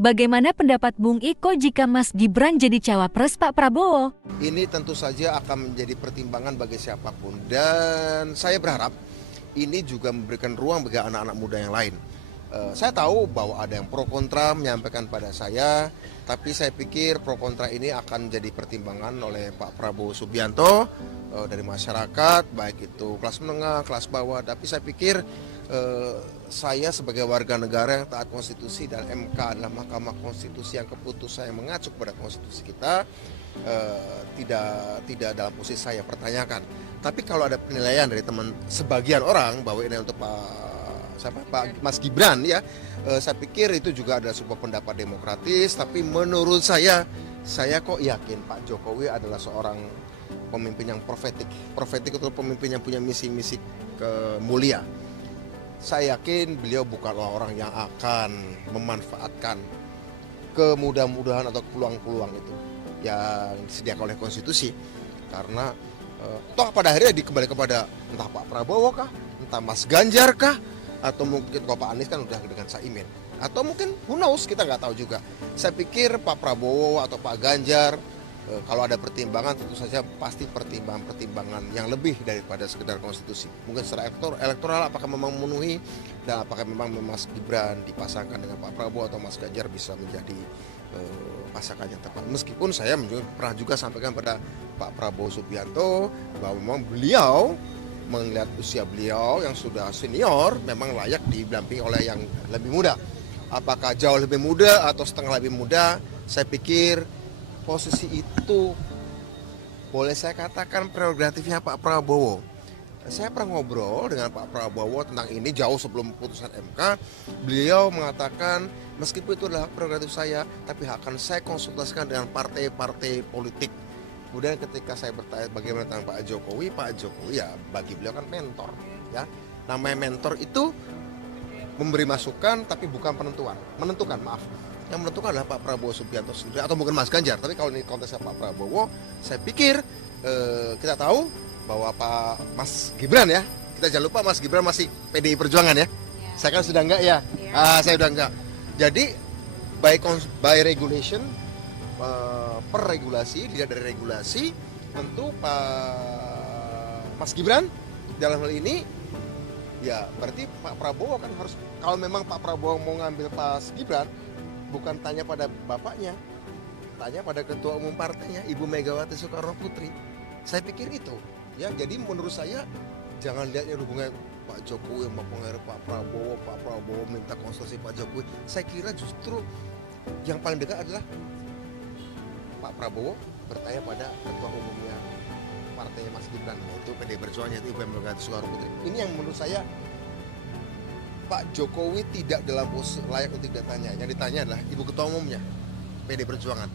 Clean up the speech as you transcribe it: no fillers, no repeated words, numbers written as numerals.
Bagaimana pendapat Bung Iko jika Mas Gibran jadi cawapres Pak Prabowo? Ini tentu saja akan menjadi pertimbangan bagi siapapun, dan saya berharap ini juga memberikan ruang bagi anak-anak muda yang lain. Saya tahu bahwa ada yang pro kontra menyampaikan pada saya, tapi saya pikir pro kontra ini akan jadi pertimbangan oleh Pak Prabowo Subianto dari masyarakat, baik itu kelas menengah, kelas bawah. Tapi saya pikir saya sebagai warga negara yang taat konstitusi, dan MK adalah Mahkamah Konstitusi yang keputusan yang mengacu kepada konstitusi kita, tidak dalam posisi saya pertanyakan. Tapi kalau ada penilaian dari teman sebagian orang bahwa ini untuk Pak Mas Gibran ya, saya pikir itu juga adalah sebuah pendapat demokratis. Tapi menurut saya kok yakin Pak Jokowi adalah seorang pemimpin yang profetik atau pemimpin yang punya misi-misi mulia. Saya yakin beliau bukanlah orang yang akan memanfaatkan kemudahan-mudahan atau peluang-peluang itu yang disediakan oleh konstitusi, karena toh pada akhirnya dikembali kepada entah Pak Prabowo kah, entah Mas Ganjar kah, atau mungkin kalau Pak Anies kan udah dengan Caimin, atau mungkin who knows, kita nggak tahu juga. Saya pikir Pak Prabowo atau Pak Ganjar, kalau ada pertimbangan tentu saja pasti pertimbangan yang lebih daripada sekedar konstitusi. Mungkin secara elektoral apakah memang memenuhi, dan apakah memang Mas Gibran dipasangkan dengan Pak Prabowo atau Mas Ganjar bisa menjadi pasangan yang tepat. Meskipun saya pernah juga sampaikan pada Pak Prabowo Subianto bahwa memang beliau melihat usia beliau yang sudah senior memang layak didampingi oleh yang lebih muda. Apakah jauh lebih muda atau setengah lebih muda, saya pikir posisi itu boleh saya katakan prerogatifnya Pak Prabowo. Saya pernah ngobrol dengan Pak Prabowo tentang ini jauh sebelum putusan MK. Beliau mengatakan meskipun itu adalah prerogatif saya, tapi akan saya konsultasikan dengan partai-partai politik. Kemudian ketika saya bertanya bagaimana tentang Pak Jokowi ya bagi beliau kan mentor. Ya, namanya mentor itu memberi masukan tapi bukan menentukan. Yang menentukan adalah Pak Prabowo Subianto sendiri atau mungkin Mas Ganjar. Tapi kalau ini konteksnya Pak Prabowo, saya pikir kita tahu bahwa Pak Mas Gibran ya, kita jangan lupa Mas Gibran masih PDI Perjuangan ya. Saya kan sudah enggak ya. Saya sudah enggak. Jadi by regulation, per regulasi, dilihat dari regulasi, tentu Pak Mas Gibran dalam hal ini ya berarti Pak Prabowo kan harus, kalau memang Pak Prabowo mau ngambil Mas Gibran, bukan tanya pada bapaknya, tanya pada ketua umum partainya, Ibu Megawati Soekarno Putri. Saya pikir itu ya. Jadi menurut saya jangan lihatnya hubungan Pak Jokowi sama pengaruh Pak Prabowo minta konsultasi Pak Jokowi. Saya kira justru yang paling dekat adalah Pak Prabowo bertanya pada ketua umumnya partainya Mas Gibran, yaitu PDI Perjuangan, yaitu Ibu Megawati Soekarno Putri. Ini yang menurut saya Pak Jokowi tidak dalam posisi layak untuk ditanya. Yang ditanya adalah Ibu Ketua Umumnya PDI Perjuangan.